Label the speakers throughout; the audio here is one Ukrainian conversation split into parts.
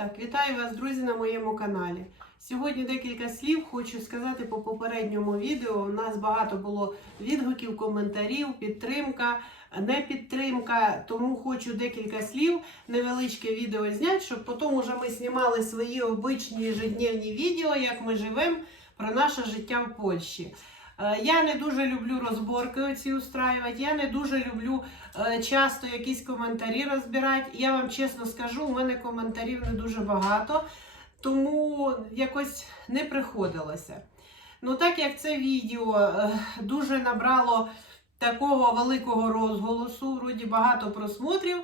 Speaker 1: Так, вітаю вас, друзі, на моєму каналі. Сьогодні декілька слів хочу сказати по попередньому відео. У нас багато було відгуків, коментарів, підтримка, не підтримка. Тому хочу декілька слів, невеличке відео зняти, щоб потім уже ми знімали свої обичні ежедневні відео, як ми живемо про наше життя в Польщі. Е, Я не дуже люблю розборки оці устраювати, я не дуже люблю е, часто якісь коментарі розбирати. Я вам чесно скажу, у мене коментарів не дуже багато, тому якось не приходилося. Ну, так як це відео е, дуже набрало такого великого розголосу, вроді багато просмотрів,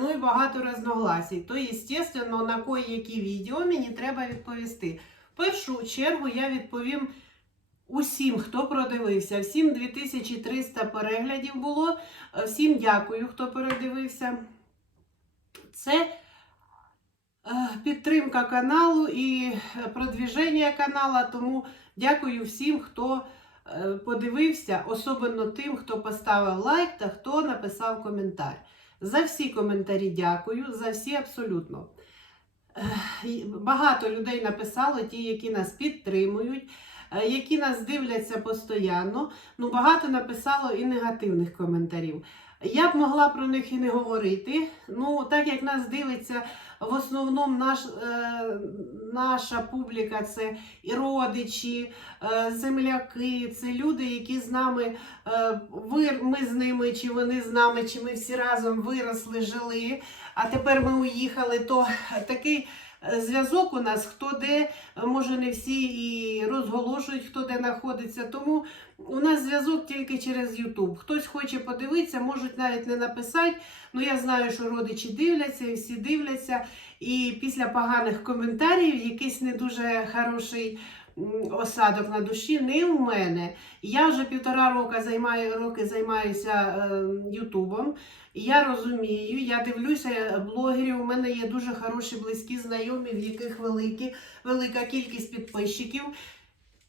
Speaker 1: ну і багато розногласій, то, звісно, на кої-які відео мені треба відповісти. В першу чергу я відповім усім, хто продивився. Всім 2300 переглядів було. Е, Всім дякую, хто передивився. Це е, підтримка каналу і е, продвіження каналу. Тому дякую всім, хто подивився, особливо тим, хто поставив лайк та хто написав коментар. За всі коментарі дякую, за всі абсолютно. Багато людей написало, ті, які нас підтримують, які нас дивляться постійно. Ну, багато написало і негативних коментарів. Я б могла про них і не говорити. Ну, так як нас дивиться в основному наш, е, наша публіка це і родичі, е, земляки, це люди, які з нами, е, ви, ми з ними, чи вони з нами, чи ми всі разом виросли, жили. А тепер ми уїхали, то такий е, зв'язок у нас, хто де, е, може не всі і розголошують, хто де знаходиться. Тому у нас зв'язок тільки через YouTube. Хтось хоче подивитися, можуть навіть не написати. Ну я знаю, що родичі дивляться і всі дивляться. І після поганих коментарів якийсь не дуже хороший осадок на душі не в мене. Я вже півтора роки займаю, роки займаюся е, Ютубом. Я розумію, я дивлюся блогерів. У мене є дуже хороші близькі знайомі, в яких великі, велика кількість підписчиків.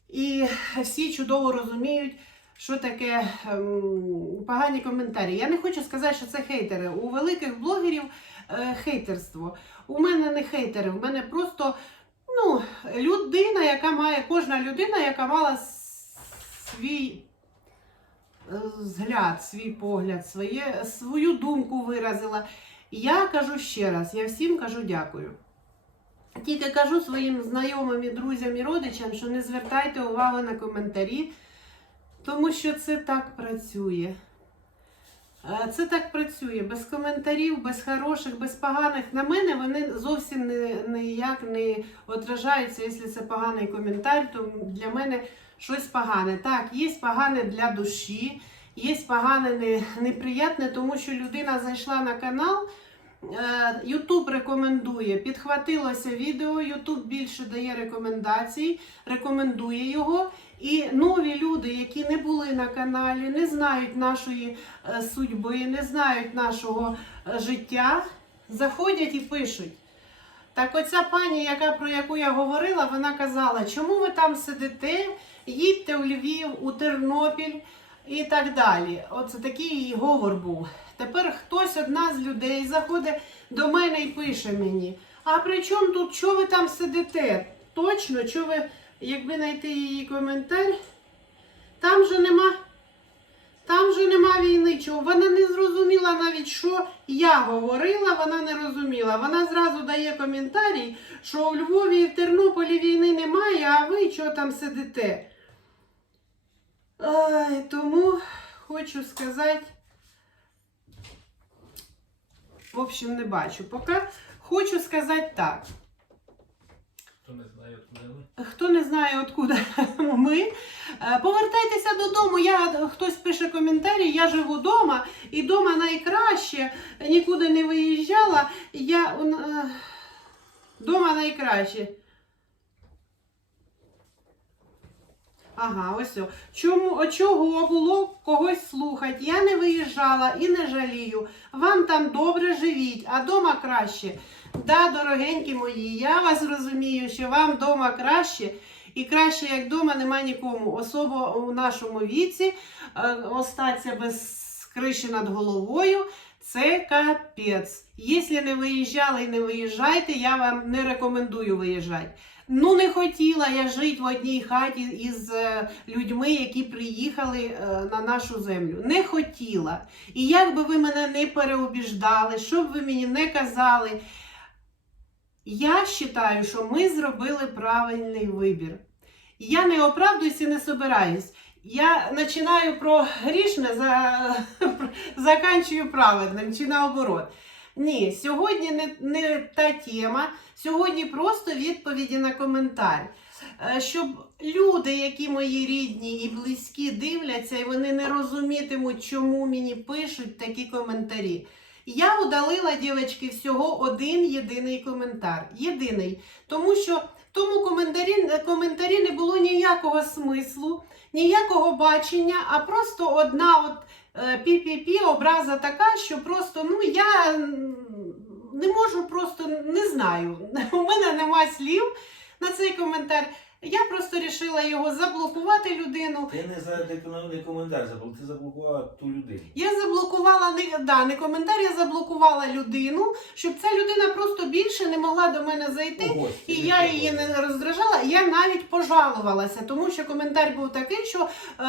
Speaker 1: І всі чудово розуміють, що таке ем, погані коментарі. Я не хочу сказати, що це хейтери. У великих блогерів е, хейтерство. У мене не хейтери, в мене просто ну, людина, яка має, кожна людина, яка мала свій е, взгляд, свій погляд, своє, свою думку виразила. Я кажу ще раз, я всім кажу дякую. Тільки кажу своїм знайомим, і друзям і родичам, що не звертайте увагу на коментарі, тому що це так працює. Е, Це так працює без коментарів, без хороших, без поганих. На мене вони зовсім ніяк не відражаються. Якщо це поганий коментар, то для мене щось погане. Так, є погане для душі, є погане не, неприятне, тому що людина зайшла на канал. Е, Ютуб рекомендує, підхватилося відео, Ютуб більше дає рекомендацій, рекомендує його. І нові люди, які не були на каналі, не знають нашої е, судьби, не знають нашого е, життя, заходять і пишуть. Так оця пані, яка, про яку я говорила, вона казала, чому ви там сидите, їдьте в Львів, у Тернопіль і так далі. Оце такий її говор був. Тепер хтось одна з людей заходить до мене і пише мені: а при чому тут, що ви там сидите? Точно, що ви, якби знайти її коментар, там же нема. Там же нема війни, чого. Вона не зрозуміла навіть, що я говорила, вона не розуміла. Вона зразу дає коментарі, що у Львові і в Тернополі війни немає, а ви чого там сидите? Ай, тому хочу сказати, в общем, не бачу. Поки хочу сказати так.
Speaker 2: Хто не знає, откуда ми.
Speaker 1: Хто не знає, откуда ми, е, повертайтеся додому. Я, хтось пише коментарі, я живу вдома, і вдома найкраще, нікуди не виїжджала. Я вдома найкраще. Ага, ось. Чому чого було когось слухати? Я не виїжджала і не жалію. Вам там добре живіть, а дома краще. Да, дорогенькі мої, я вас розумію, що вам дома краще. І краще, як вдома, нема нікому. Особо у нашому віці е, остатися без криші над головою. Це капець. Якщо не виїжджали і не виїжджайте, я вам не рекомендую виїжджати. Ну, не хотіла я жити в одній хаті із е, людьми, які приїхали е, на нашу землю. Не хотіла. І як би ви мене не переубіждали, що б ви мені не казали, я вважаю, що ми зробили правильний вибір. Я не оправдуюсь і не собираюсь. Я починаю про грішне, за... заканчую праведним чи наоборот. Ні, сьогодні не, не та тема. Сьогодні просто відповіді на коментар. Е, Щоб люди, які мої рідні і близькі, дивляться, і вони не розумітимуть, чому мені пишуть такі коментарі. Я удалила, дівчатки, всього один єдиний коментар. Єдиний. Тому що тому коментарі, коментарі не було ніякого смислу, ніякого бачення, а просто одна от е, пі-пі-пі, образа така, що просто ну я не можу просто не знаю. У мене нема слів на цей коментар. Я просто вирішила його заблокувати людину.
Speaker 3: Ти не за не- коментар забув, ти заблокувала ту людину.
Speaker 1: Я заблокувала не, да, не коментар, я заблокувала людину, щоб ця людина просто більше не могла до мене зайти.
Speaker 3: Ого,
Speaker 1: І я її не роздражала, я навіть пожалувалася, тому що коментар був такий, що е,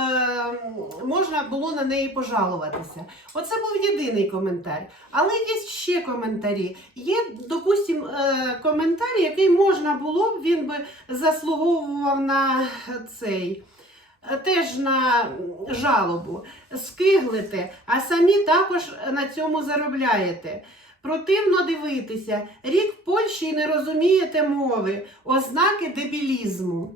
Speaker 1: можна було на неї пожалуватися. Оце був єдиний коментар. Але є ще коментарі. Є, допустим, е, коментар, який можна було б, він би заслуговував на цей. Теж на жалобу, скиглите, а самі також на цьому заробляєте. Противно дивитися. Рік в Польщі і не розумієте мови, ознаки дебілізму.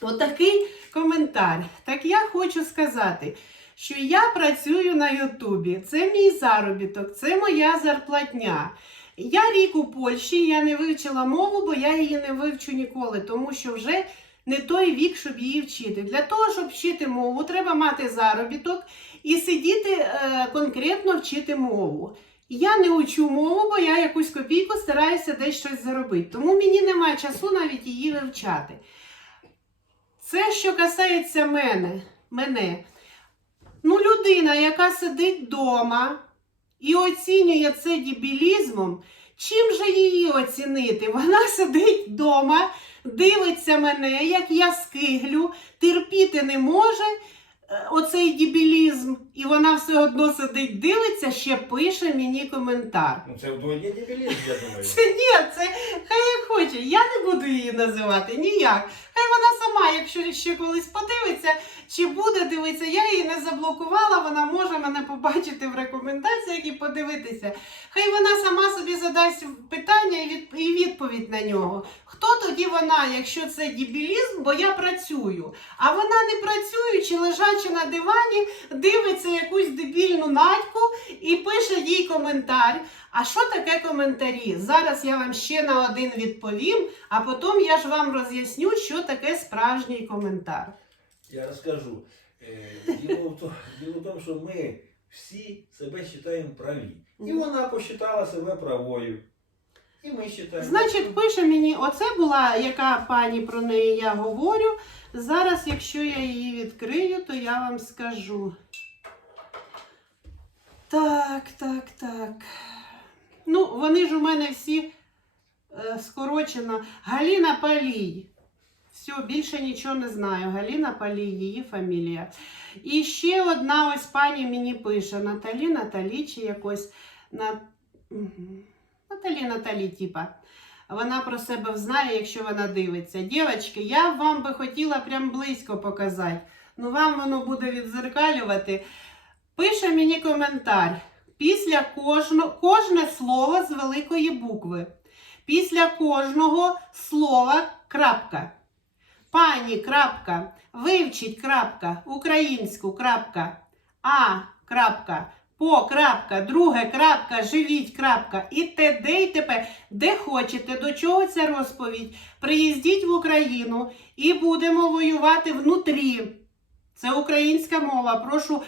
Speaker 1: Отакий коментар. Так я хочу сказати, що я працюю на Ютубі. Це мій заробіток, це моя зарплатня. Я рік у Польщі, я не вивчила мову, бо я її не вивчу ніколи, тому що вже не той вік, щоб її вчити. Для того, щоб вчити мову, треба мати заробіток і сидіти е, конкретно вчити мову. Я не учу мову, бо я якусь копійку стараюся десь щось заробити. Тому мені немає часу навіть її вивчати. Це, що касається мене, мене. Ну, людина, яка сидить вдома і оцінює це дібілізмом. чим же її оцінити? Вона сидить вдома, дивиться мене, як я скиглю, терпіти не може оцей дебілізм, і вона все одно сидить, дивиться, ще пише мені коментар.
Speaker 3: Ну це вдвоє дебілізм, я думаю.
Speaker 1: Це ні, це хай як хоче. Я не буду її називати ніяк. Хай вона сама, якщо ще колись подивиться, чи буде дивитися, я її не заблокувала, вона може мене побачити в рекомендаціях і подивитися. Хай вона сама собі задасть питання і, відповідь на нього. Хто тоді вона, якщо це дебілізм, бо я працюю. А вона не працюючи, лежачи на дивані, дивиться якусь дебільну надьку і пише їй коментар. А що таке коментарі? Зараз я вам ще на один відповім, а потім я ж вам роз'ясню, що таке справжній коментар.
Speaker 3: Я розкажу. Е, Діло в, то- діло в тому, що ми всі себе вважаємо праві. І вона посчитала себе правою. І ми вважаємо.
Speaker 1: Значить, пише мені, оце була яка пані про неї я говорю. Зараз, якщо я її відкрию, то я вам скажу. Так, так, так. Ну, вони ж у мене всі е, скорочено. Галіна Палій. Все, більше нічого не знаю. Галіна Палій, її фамілія. І ще одна ось пані мені пише: Наталі, Наталі чи якось на... Мгм. Наталі, Наталі, типа. Вона про себе знає, якщо вона дивиться. Дівчатки, я вам би хотіла прям близько показати. Ну, вам воно буде відзеркалювати. Пише мені коментар. Після кожного, кожне слово з великої букви. Після кожного слова крапка. Пані, крапка. Вивчіть крапка. Українську крапка. А, крапка. По, крапка, друге, крапка, живіть, крапка, і т.д. і т.п. Де хочете, до чого ця розповідь? Приїздіть в Україну і будемо воювати внутрі. Це українська мова. Прошу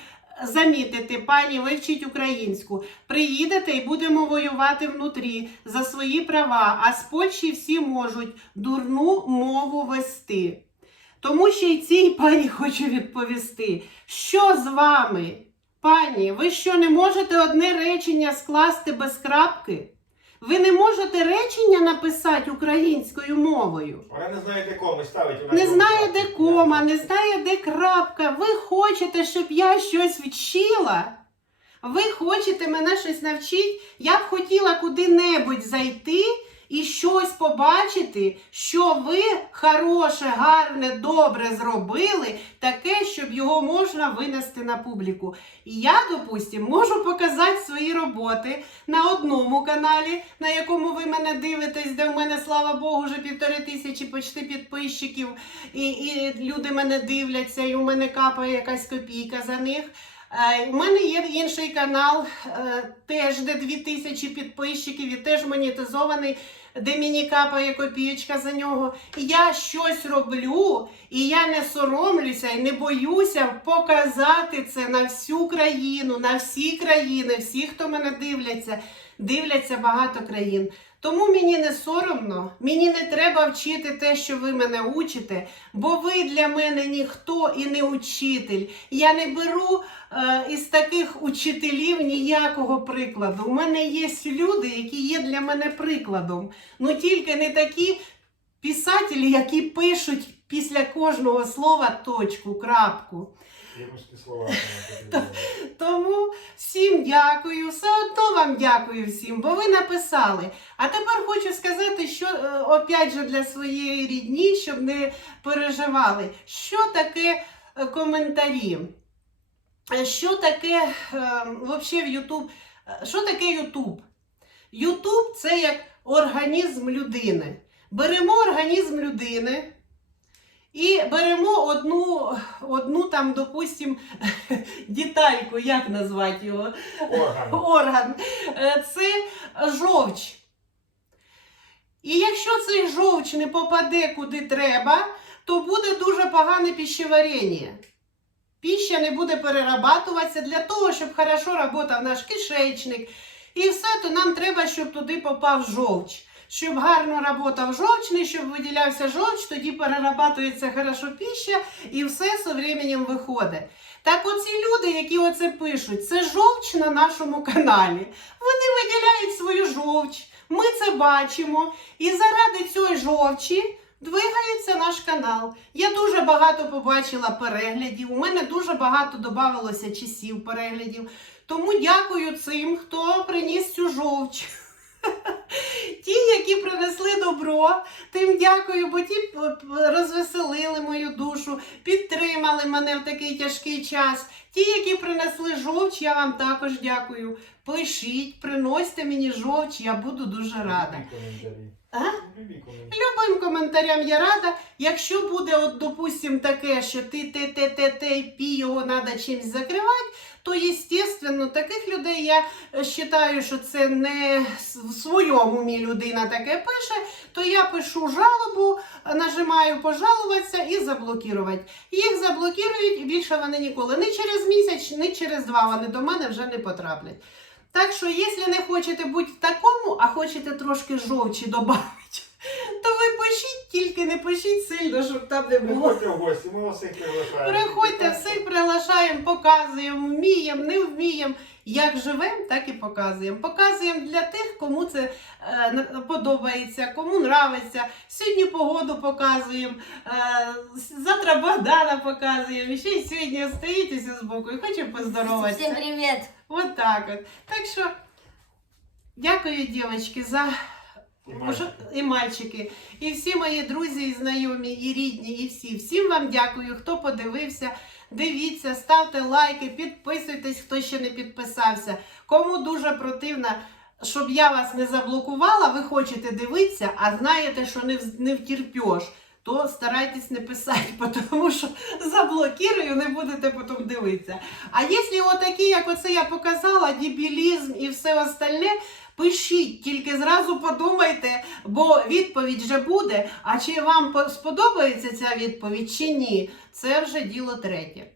Speaker 1: замітити, пані, вивчіть українську. Приїдете і будемо воювати внутрі за свої права. А з Польщі всі можуть дурну мову вести. Тому що й цій пані хочу відповісти, що з вами? Пані, ви що не можете одне речення скласти без крапки? Ви не можете речення написати українською мовою.
Speaker 3: Вона не знає, де коми ставить. вона
Speaker 1: Не знає, де кома, не знає, де крапка. Ви хочете, щоб я щось вчила? Ви хочете мене щось навчити? Я б хотіла куди-небудь зайти і щось побачити, що ви хороше, гарне, добре зробили, таке, щоб його можна винести на публіку. І я, допустим, можу показати свої роботи на одному каналі, на якому ви мене дивитесь, де в мене, слава Богу, вже півтори тисячі почти підписчиків, і, і люди мене дивляться, і у мене капає якась копійка за них. Е, У мене є інший канал, е, теж де 2000 підписчиків і теж монетизований, де мені капає копійка за нього. Я щось роблю, і я не соромлюся і не боюся показати це на всю країну, на всі країни, всі, хто мене дивляться, дивляться багато країн. Тому мені не соромно, мені не треба вчити те, що ви мене учите, бо ви для мене ніхто і не учитель. Я не беру е, із таких учителів ніякого прикладу. У мене є люди, які є для мене прикладом. Ну тільки не такі писателі, які пишуть після кожного слова точку, крапку. Тому всім дякую, все одно вам дякую всім, бо ви написали. А тепер хочу сказати, що е, опять же для своєї рідні, щоб не переживали, що таке е, коментарі. Е, Що таке вообще в Ютуб? Що таке Ютуб? Ютуб це як організм людини. Беремо організм людини і беремо одну, одну там, допустим, детальку, як назвати його?
Speaker 3: Орган.
Speaker 1: Орган. Е, Це жовч. І якщо цей жовч не попаде куди треба, то буде дуже погане пищеварення. Піща не буде перерабатуватися для того, щоб хорошо працював наш кишечник. І все, то нам треба, щоб туди попав жовч. Щоб гарно працював жовчний, щоб виділявся жовч, тоді перерабатується хорошо піща і все з временем виходить. Так оці люди, які оце пишуть, це жовч на нашому каналі. Вони виділяють свою жовч, ми це бачимо. І заради цієї жовчі двигається наш канал. Я дуже багато побачила переглядів. У мене дуже багато додавалося часів переглядів. Тому дякую цим, хто приніс цю жовч. Ті, які принесли добро, тим дякую, бо ті розвеселили мою душу, підтримали мене в такий тяжкий час. Ті, які принесли жовч, я вам також дякую. Пишіть, приносьте мені жовч, я буду дуже рада. А? Любим коментарям я рада. Якщо буде, от, допустим, таке, що ти те те те те пі його треба чимось закривати, то естественно, таких людей я вважаю, що це не в своєму умі людина таке пише, то я пишу жалобу, нажимаю пожалуватися і заблокувати. Їх заблокують і більше вони ніколи. Не через місяць, не через два вони до мене вже не потраплять. Так що, якщо не хочете бути в такому, а хочете трошки жовчі додати, то ви пишіть, тільки не пишіть сильно, щоб там не було.
Speaker 3: Приходьте в гості, ми вас всіх приглашаємо.
Speaker 1: Приходьте, всіх приглашаємо, показуємо, вміємо, не вміємо. Як живемо, так і показуємо. Показуємо для тих, кому це е, подобається, кому нравиться. Сьогодні погоду показуємо, е, завтра Богдана показуємо. І ще й сьогодні стоїтеся з боку і хочу поздороватися.
Speaker 4: Всем привет!
Speaker 1: Вот так от. Так що дякую, дівчатки, за
Speaker 3: І мальчики.
Speaker 1: і всі мої друзі, і знайомі, і рідні, і всі. Всім вам дякую, хто подивився. Дивіться, ставте лайки, підписуйтесь, хто ще не підписався. Кому дуже противно, щоб я вас не заблокувала, ви хочете дивитися, а знаєте, що не, не втерпеш, то старайтесь не писати, тому що заблокірую, не будете потім дивитися. А якщо отакі, як оце я показала, дебілізм і все остальне, Пишіть, тільки зразу подумайте, бо відповідь вже буде. А чи вам сподобається ця відповідь чи ні, це вже діло третє.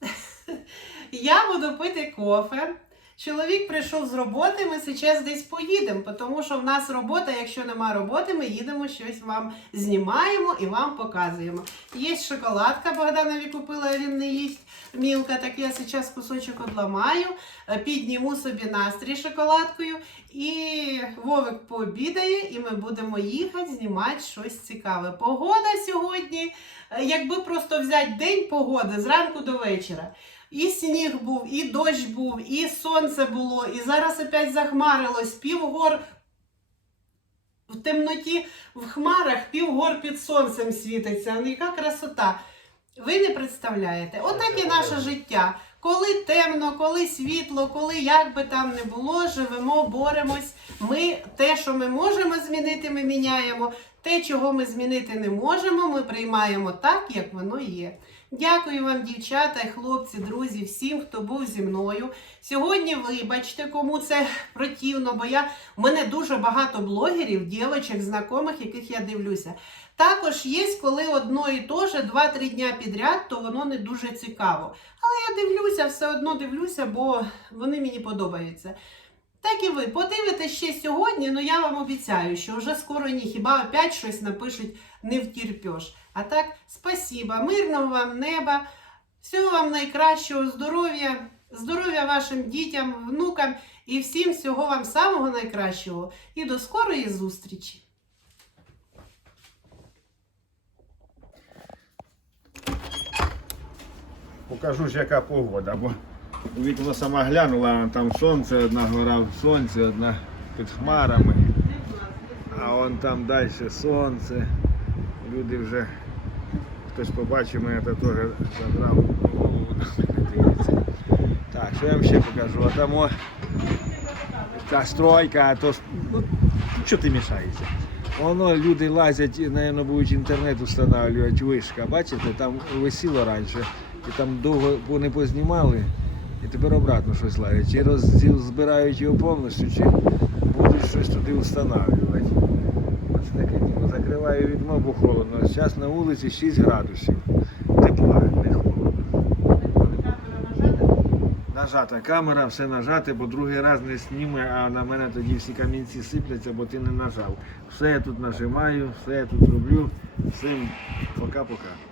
Speaker 1: Я буду пити кофе. Чоловік прийшов з роботи, ми зараз десь поїдемо, тому що в нас робота, якщо нема роботи, ми їдемо щось вам знімаємо і вам показуємо. Є шоколадка, Богданові купила, він не їсть. Мілка, так я зараз кусочок одламаю, е, підніму собі настрій шоколадкою. І Вовик пообідає, і ми будемо їхати знімати щось цікаве. Погода сьогодні, е, якби просто взяти день погоди зранку до вечора. І сніг був, і дощ був, і сонце було, і зараз опять захмарилось, півгор в темноті в хмарах, півгор під сонцем світиться. Ну, яка красота. Ви не представляєте. Отак і наше життя. Коли темно, коли світло, коли як би там не було, живемо, боремось. Ми те, що ми можемо змінити, ми міняємо. Те, чого ми змінити не можемо, ми приймаємо так, як воно є. Дякую вам, дівчата, хлопці, друзі, всім, хто був зі мною. Сьогодні вибачте, кому це противно, бо я в мене дуже багато блогерів, дівчаток, знайомих, яких я дивлюся. Також є, коли одно і то же 2-3 дня підряд, то воно не дуже цікаво. Але я дивлюся, все одно дивлюся, бо вони мені подобаються. Так і ви подивитесь ще сьогодні, але я вам обіцяю, що вже скоро ні, хіба опять щось напишуть не втірпеш. А так, спасіба, мирного вам неба, всього вам найкращого, здоров'я, здоров'я вашим дітям, внукам і всім всього вам самого найкращого. І до скорої зустрічі!
Speaker 4: Покажу ж, яка погода, бо вікно сама глянула, там сонце, одна гора в сонці, одна під хмарами. А вон там далі сонце. Люди вже хтось побачив мене, то теж забрав голову. Так, що я вам ще покажу? А там о, та стройка, то ну, що ти мішаєшся? Воно люди лазять, напевно, будуть інтернет встановлювати, вишка. Бачите, там висіло раніше, і там довго вони познімали, і тепер обратно щось лазять. Чи роз, збирають його повністю, чи будуть щось туди встановлювати. Ось таке Закриваю вікно, бо холодно. Зараз на вулиці 6 градусів. Тепла, не холодно. Нажата камера, все нажати, бо другий раз не сніме, а на мене тоді всі камінці сипляться, бо ти не нажав. Все я тут нажимаю, все я тут роблю. Всім пока-пока.